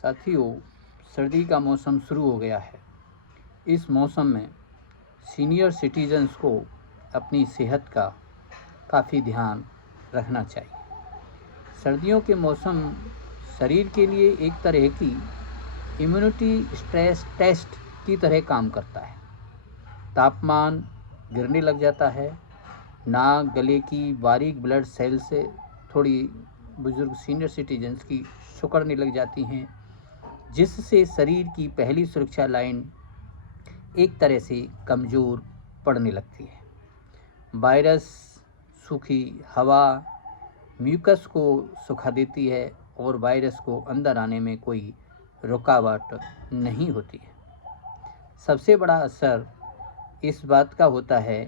साथियों, सर्दी का मौसम शुरू हो गया है। इस मौसम में सीनियर सिटीजन्स को अपनी सेहत का काफ़ी ध्यान रखना चाहिए। सर्दियों के मौसम शरीर के लिए एक तरह की इम्यूनिटी स्ट्रेस टेस्ट की तरह काम करता है। तापमान गिरने लग जाता है, नाक गले की बारीक ब्लड सेल से थोड़ी बुजुर्ग सीनियर सिटीजन्स की सिकुड़ने लग जाती हैं, जिससे शरीर की पहली सुरक्षा लाइन एक तरह से कमज़ोर पड़ने लगती है। वायरस सूखी हवा म्यूकस को सुखा देती है और वायरस को अंदर आने में कोई रुकावट नहीं होती है। सबसे बड़ा असर इस बात का होता है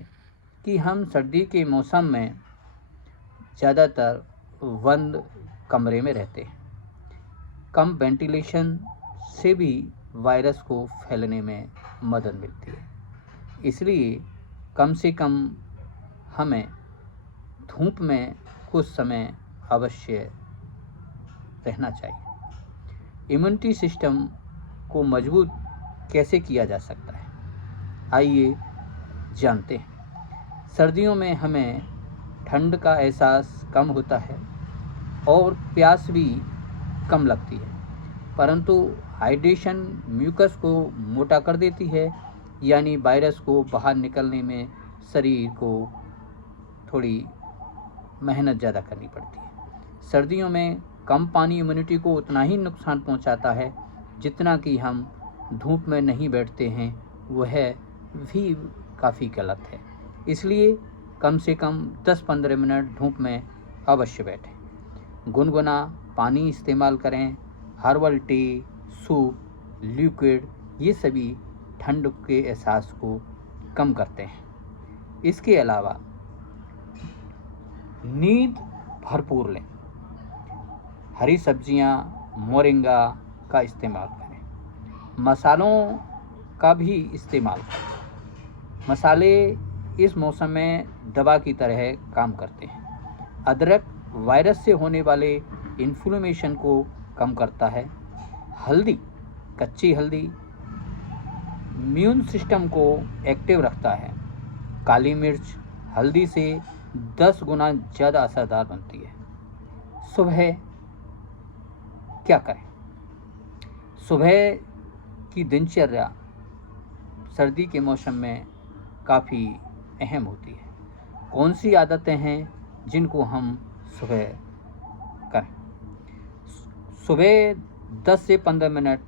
कि हम सर्दी के मौसम में ज़्यादातर बंद कमरे में रहते हैं। कम वेंटिलेशन से भी वायरस को फैलने में मदद मिलती है। इसलिए कम से कम हमें धूप में कुछ समय अवश्य रहना चाहिए। इम्यूनिटी सिस्टम को मजबूत कैसे किया जा सकता है, आइए जानते हैं। सर्दियों में हमें ठंड का एहसास कम होता है और प्यास भी कम लगती है, परंतु हाइड्रेशन म्यूकस को मोटा कर देती है, यानी वायरस को बाहर निकलने में शरीर को थोड़ी मेहनत ज़्यादा करनी पड़ती है। सर्दियों में कम पानी इम्यूनिटी को उतना ही नुकसान पहुंचाता है जितना कि हम धूप में नहीं बैठते हैं, वह भी काफ़ी गलत है। इसलिए कम से कम 10-15 मिनट धूप में अवश्य बैठें। गुनगुना पानी इस्तेमाल करें। हर्बल टी, सूप, लिक्विड, ये सभी ठंड के एहसास को कम करते हैं। इसके अलावा नींद भरपूर लें। हरी सब्जियां, मोरिंगा का इस्तेमाल करें। मसालों का भी इस्तेमाल करें। मसाले इस मौसम में दवा की तरह काम करते हैं। अदरक वायरस से होने वाले इन्फ्लेमेशन को कम करता है। हल्दी, कच्ची हल्दी इम्यून सिस्टम को एक्टिव रखता है। काली मिर्च हल्दी से 10 गुना ज़्यादा असरदार बनती है। सुबह क्या करें? सुबह की दिनचर्या सर्दी के मौसम में काफ़ी अहम होती है। कौन सी आदतें हैं जिनको हम सुबह करें? सुबह 10 से 15 मिनट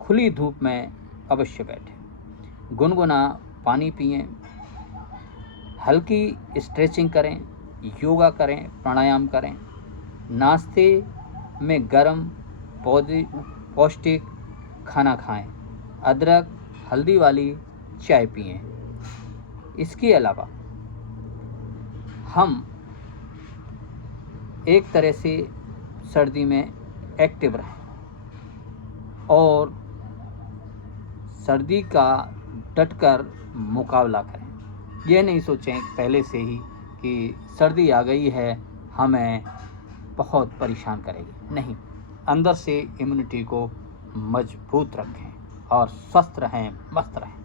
खुली धूप में अवश्य बैठें। गुनगुना पानी पिएं। हल्की स्ट्रेचिंग करें, योगा करें, प्राणायाम करें। नाश्ते में गर्म पौष्टिक खाना खाएं। अदरक हल्दी वाली चाय पिएं। इसके अलावा हम एक तरह से सर्दी में एक्टिव रहें और सर्दी का डटकर मुकाबला करें। यह नहीं सोचें पहले से ही कि सर्दी आ गई है, हमें बहुत परेशान करेगी। नहीं, अंदर से इम्यूनिटी को मजबूत रखें और स्वस्थ रहें, मस्त रहें।